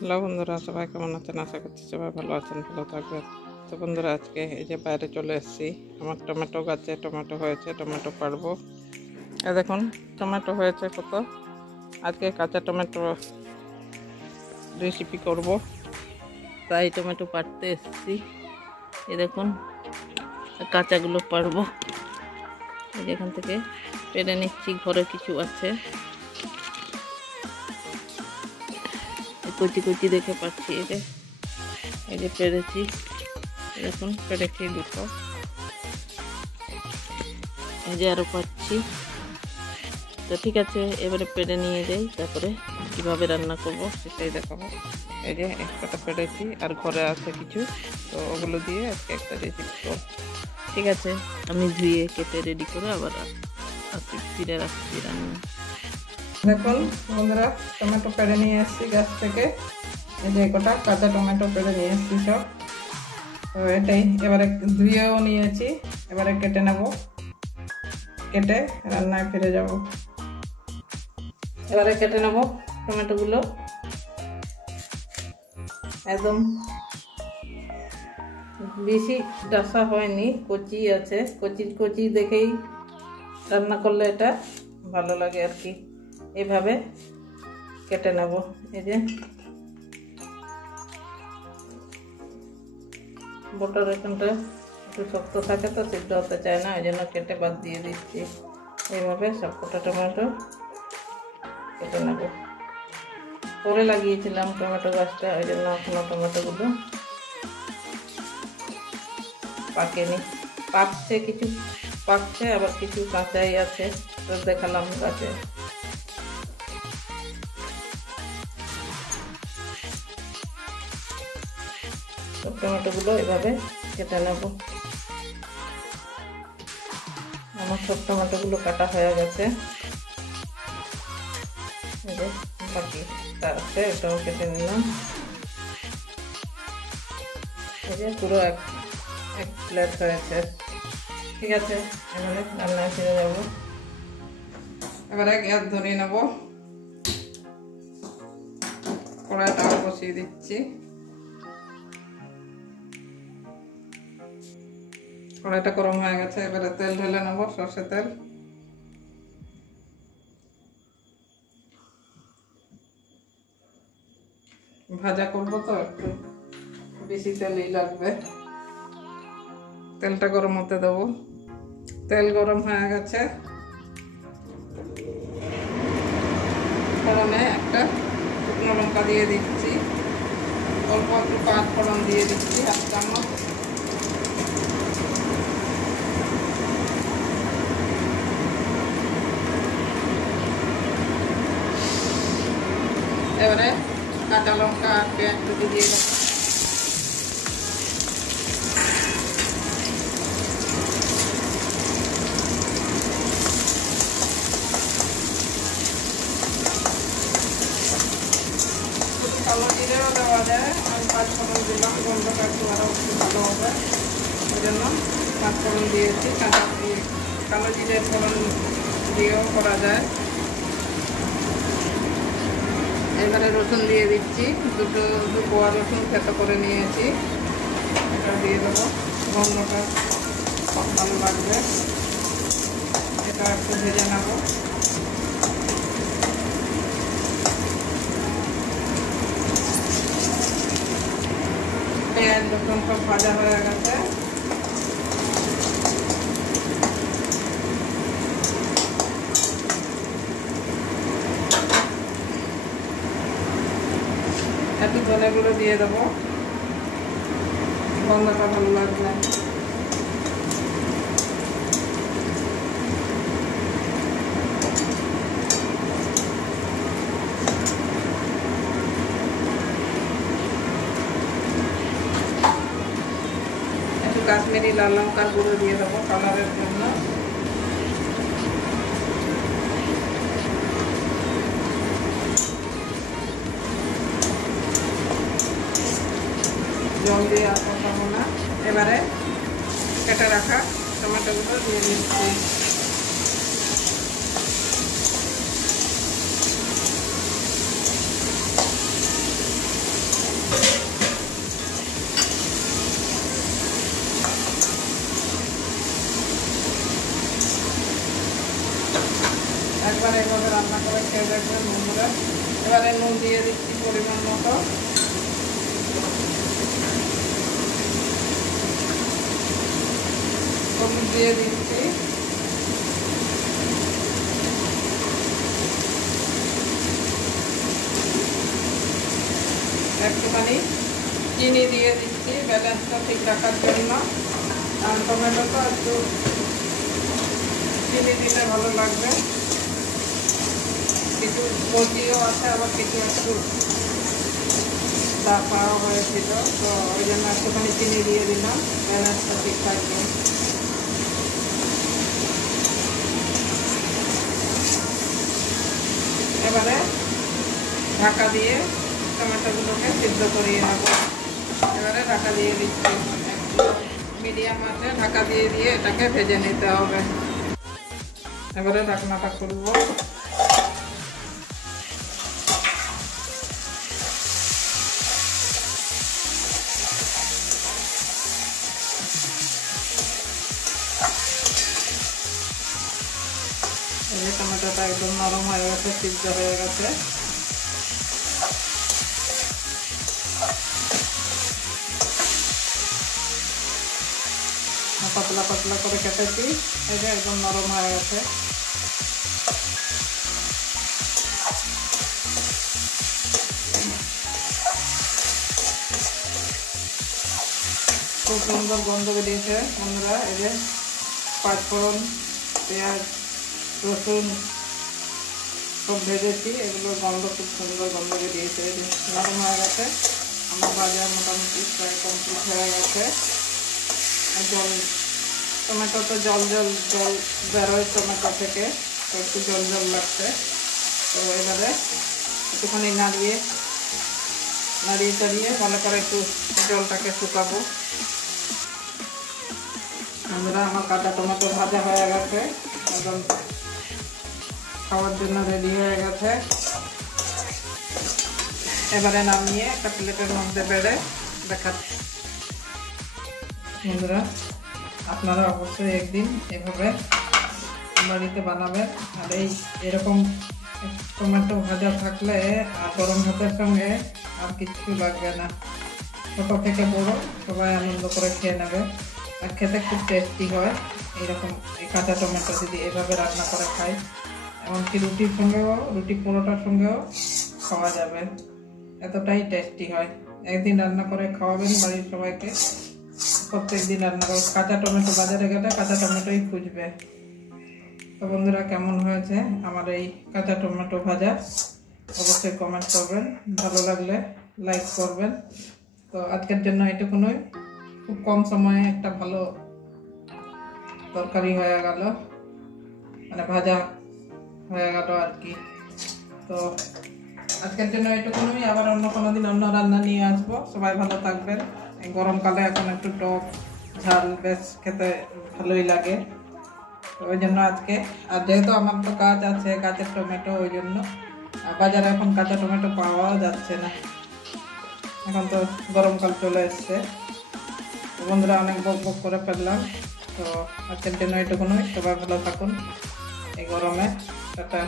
Hello বন্ধুরা, সবাই কেমন আছেন? আশা করছি সবাই ভালো আছেন, ভালো থাকবেন। তো বন্ধুরা, আজকে এই যে বাইরে চলে এসেছি। আমার টমেটো গাছে টমেটো হয়েছে, টমেটো পাড়বো। দেখুন টমেটো হয়েছে কত। আজকে কাঁচা টমেটো রেসিপি করব, তাই টমেটো পাড়তে এসেছি। এই দেখুন কাঁচাগুলো পাড়বো। এখান থেকে পেড়ে নিচ্ছি, ঘরে কিছু আছে কচি কচি দেখে পাচ্ছি। এই যে পেরেছি, দেখুন পেরেছি দুটো। এই যে আরও পাচ্ছি। তো ঠিক আছে, এবারে পেড়ে নিয়ে যাই, তারপরে কিভাবে রান্না করব সেটাই দেখাবো। এই যে একটা পেড়েছি, আর ঘরে আছে কিছু, তো ওগুলো দিয়ে আজকে একটা রেসিপি করব। ঠিক আছে, আমি ধুয়ে কেটে রেডি করে আবার ফিরে রাখছি রান্না। দেখুন বন্ধুরা, টমেটো পেড়ে নিয়ে এসেছি গাছ থেকে। এই যে কটা কাঁচা টমেটো পেড়ে নিয়ে এসেছি সব। তো এটাই এবারে ধুয়েও নিয়েছি, এবারে কেটে নেব, কেটে রান্নায় ফিরে যাব। এবারে কেটে নেব টমেটোগুলো। একদম বেশি ডাসা হয়নি, কচি আছে। কচি কচি দেখেই রান্না করলে এটা ভালো লাগে আর কি। এইভাবে কেটে নেব। এই যে বটার এখানটা একটু শক্ত থাকে, তো সিদ্ধ হতে চায় না, ওই জন্য কেটে বাদ দিয়ে দিচ্ছি। এইভাবে সবকটা টমেটো কেটে নেব। পরে লাগিয়েছিলাম টমেটো গাছটা, ওই জন্য এখনো টমেটোগুলো পাকেনি। পাকছে, কিছু পাকছে, আবার কিছু কাঁচাই আছে, তো দেখালাম গাছে। সব টমেটোগুলো এভাবে কেটে নেব। আমার সব টমেটোগুলো কাটা হয়ে গেছে। বাকি আছে, এটাও কেটে নিলাম। এই যে পুরো এক প্লেট হয়েছে। ঠিক আছে, এবারে রান্নায় ফিরে যাব। এবারে গ্যাস ধরিয়ে নেব, কড়াইটা বসিয়ে দিচ্ছি। কড়াইটা গরম হয়ে গেছে, এবারে তেল ঢেলে নেব, সর্ষের তেল। ভাজা করব তো একটু বেশি তেলই লাগবে। তেলটা গরম হতে দেবো। তেল গরম হয়ে গেছে, ফোড়নে একটা শুকনো লঙ্কা দিয়ে দিচ্ছি, অল্প একটু পাঁচ ফোড়ন দিয়ে দিচ্ছি, 1 চামচ। এবারে কাঁচা লঙ্কা আর পেঁয়াজ কুচি দিয়ে দেবো। কালো জিরেও দেওয়া যায়, আমি 5 ফোড়ন দিলাম, গন্ধটা একটু আরও একটু ভালো হবে, ওই জন্য 5 ফোড়ন দিয়েছি। কালো জিরের ফোড়ন দিয়েও করা যায়। এবারে রসুন দিয়ে দিচ্ছি, দুটো কোয়া রসুন থেতো করে নিয়েছি, এটা দিয়ে দেবো। গন্ধটা ভালো লাগবে, এটা একটু ভেজে নেব। পেঁয়াজ রসুন সব ভাজা হয়ে গেছে। একটু ধনে গুঁড়ো দিয়ে দেবো, গন্ধটা ভালো লাগবে। একটু কাশ্মীরি লাল লঙ্কার গুঁড়ো দিয়ে দেবো কালারের জন্য। জল দিয়ে আর কষাবো না। এবারে কেটে রাখা টমেটোগুলো দিয়ে দিচ্ছি। এবারে নুন দিয়ে দিচ্ছি পরিমাণ মতো। হলুদ দিয়ে দিচ্ছি। একটুখানি চিনি দিয়ে দিচ্ছি ব্যালেন্সটা ঠিক রাখার জন্য। আর টমেটোটা একটু চিনি দিলে ভালো লাগবে। কিছু কচিও আছে, আবার কিছু একটু দাফাও হয়েছিল, তো ওই জন্য একটুখানি চিনি দিয়ে দিলাম, ব্যালেন্সটা ঠিক থাকবে। এবারে ঢাকা দিয়ে টমেটোগুলোকে সিদ্ধ করিয়ে নেব। এবারে ঢাকা দিয়ে দিচ্ছি, মিডিয়াম আছে, ঢাকা দিয়ে দিয়ে এটাকে ভেজে নিতে হবে। এবারে ঢাকনাটা খুলব। এই টমেটোটা একদম নরম হয়ে গেছে, সিদ্ধ হয়ে গেছে। পাতলা পাতলা করে কেটেছি, এই যে একদম নরম হয়ে গেছে। খুব সুন্দর গন্ধ বেরিয়েছে বন্ধুরা। এই যে পাঁচফোড়ন, পেঁয়াজ, রসুন সব ভেজেছি, এগুলো গন্ধ খুব সুন্দর গন্ধ বেরিয়েছে। নরম হয়ে গেছে, আমার ভাজা মোটামুটি প্রায় কমপ্লিট হয়ে গেছে। জল, টমেটো তো জল জল জল বেরোয় টমেটো থেকে, তো একটু জল জল লাগছে। তো এবারে একটুখানি নাড়িয়ে চাড়িয়ে ভালো করে একটু জলটাকে শুকাবো। বন্ধুরা আমার কাঁচা টমেটো ভাজা হয়ে গেছে, একদম খাওয়ার জন্য রেডি হয়ে গেছে। এবারে নামিয়ে একটা প্লেটের মধ্যে বেড়ে দেখাচ্ছি। বন্ধুরা আপনারা অবশ্যই একদিন এভাবে বাড়িতে বানাবেন। আর এরকম টমেটো ভাজা থাকলে আর গরম ভাতের সঙ্গে আর কিছু লাগবে না। ছোটো থেকে বড়ো সবাই আনন্দ করে খেয়ে নেবে, আর খেতে খুব টেস্টি হয়। এইরকম এই কাঁচা টমেটো যদি এভাবে রান্না করে খাই, এমনকি রুটির সঙ্গেও, রুটি পরোটার সঙ্গেও খাওয়া যাবে, এতটাই টেস্টি হয়। একদিন রান্না করে খাওয়াবেন বাড়ির সবাইকে, প্রত্যেক দিন রান্না করে। কাঁচা টমেটো বাজারে গেলে কাঁচা টমেটোই খুঁজবে। তো বন্ধুরা কেমন হয়েছে আমার এই কাঁচা টমেটো ভাজা অবশ্যই কমেন্ট করবেন, ভালো লাগলে লাইক করবেন। তো আজকের জন্য এটুকুনই। খুব কম সময়ে একটা ভালো তরকারি হয়ে গেল, মানে ভাজা হয়ে গেল আর কি। তো আজকের জন্য এটুকুনই, আবার অন্য কোনো দিন অন্য রান্না নিয়ে আসবো। সবাই ভালো থাকবেন। এই গরমকালে এখন একটু টক ঝাল বেশ খেতে ভালোই লাগে, তো ওই জন্য আজকে। আর যেহেতু আমার তো গাছ আছে, গাছের টমেটো, ওই জন্য বাজারে এখন কাঁচা টমেটো পাওয়া যাচ্ছে না, এখন তো গরমকাল চলে এসছে। তো বন্ধুরা অনেক বক বক করে ফেললাম, তো আজকের জন্য এটুকুনই। সবাই ভালো থাকুন এই গরমে। টাটা।